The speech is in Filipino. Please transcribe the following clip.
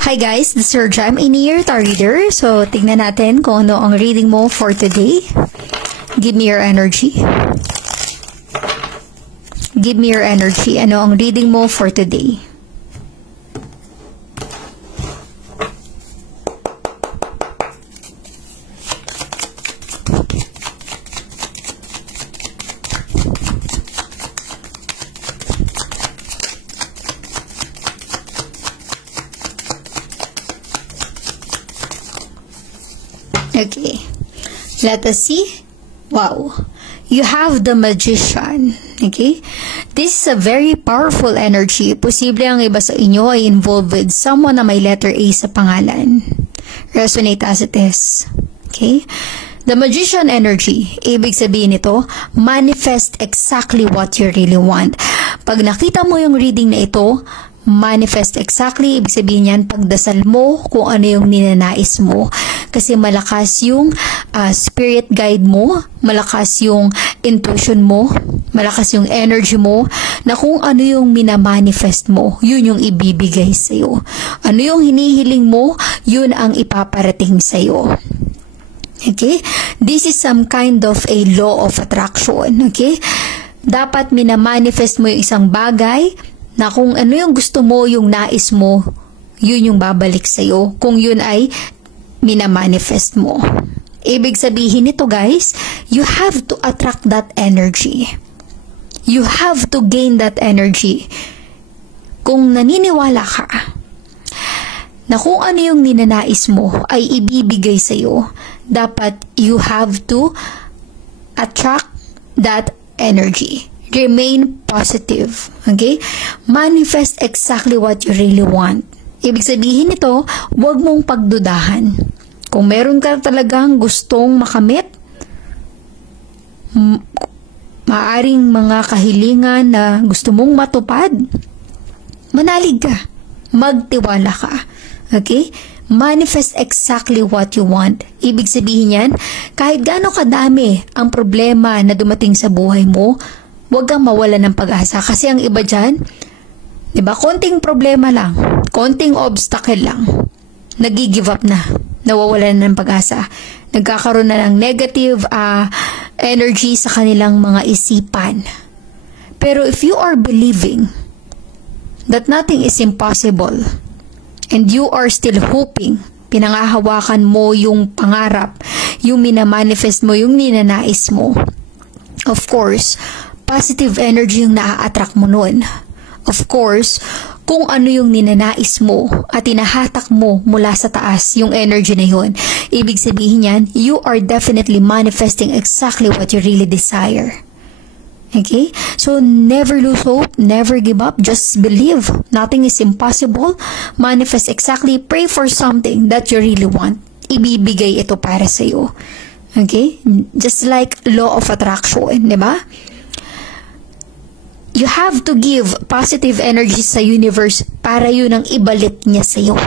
Hi guys, this is your Jam in-ear reader. So, tingnan natin kung ano ang reading mo for today. Give me your energy. Give me your energy. Ano ang reading mo for today? Okay, let us see. Wow, you have the Magician. Okay, this is a very powerful energy. Posible ang iba sa inyo ay involved with someone na may letter A sa pangalan. Resonate as it is. Okay, the Magician energy, ibig sabihin nito, manifest exactly what you really want. Pag nakita mo yung reading na ito, manifest exactly, ibig sabihin yan, pagdasal mo kung ano yung ninanais mo. Kasi malakas yung spirit guide mo, malakas yung intuition mo, malakas yung energy mo, na kung ano yung minamanifest mo, yun yung ibibigay sa'yo. Ano yung hinihiling mo, yun ang ipaparating sa'yo. Okay? This is some kind of a law of attraction. Okay? Dapat minamanifest mo yung isang bagay, na kung ano yung gusto mo, yung nais mo, yun yung babalik sa'yo. Kung yun ay minamanifest mo. Ibig sabihin nito guys, you have to attract that energy. You have to gain that energy. Kung naniniwala ka na kung ano yung ninanais mo ay ibibigay sa'yo, dapat you have to attract that energy. Remain positive. Okay? Manifest exactly what you really want. Ibig sabihin nito, huwag mong pagdudahan. Kung meron ka talagang gustong makamit, maaring mga kahilingan na gusto mong matupad, manalig ka. Magtiwala ka. Okay? Manifest exactly what you want. Ibig sabihin yan, kahit gaano kadami ang problema na dumating sa buhay mo, huwag kang mawala ng pag-asa. Kasi ang iba dyan, diba, konting problema lang, konting obstacle lang, nag-give up na, nawawalan na ng pag-asa. Nagkakaroon na ng negative energy sa kanilang mga isipan. Pero if you are believing that nothing is impossible, and you are still hoping, pinangahawakan mo yung pangarap, yung minamanifest mo, yung ninanais mo, of course, positive energy yung naa-attract mo nun. Of course, kung ano yung ninanais mo at inahatak mo mula sa taas yung energy na yun, ibig sabihin yan, you are definitely manifesting exactly what you really desire. Okay? So, never lose hope, never give up, just believe. Nothing is impossible. Manifest exactly, pray for something that you really want. Ibibigay ito para sa'yo. Okay? Just like law of attraction, di ba? You have to give positive energy sa universe para yun ang ibalik niya sa'yo.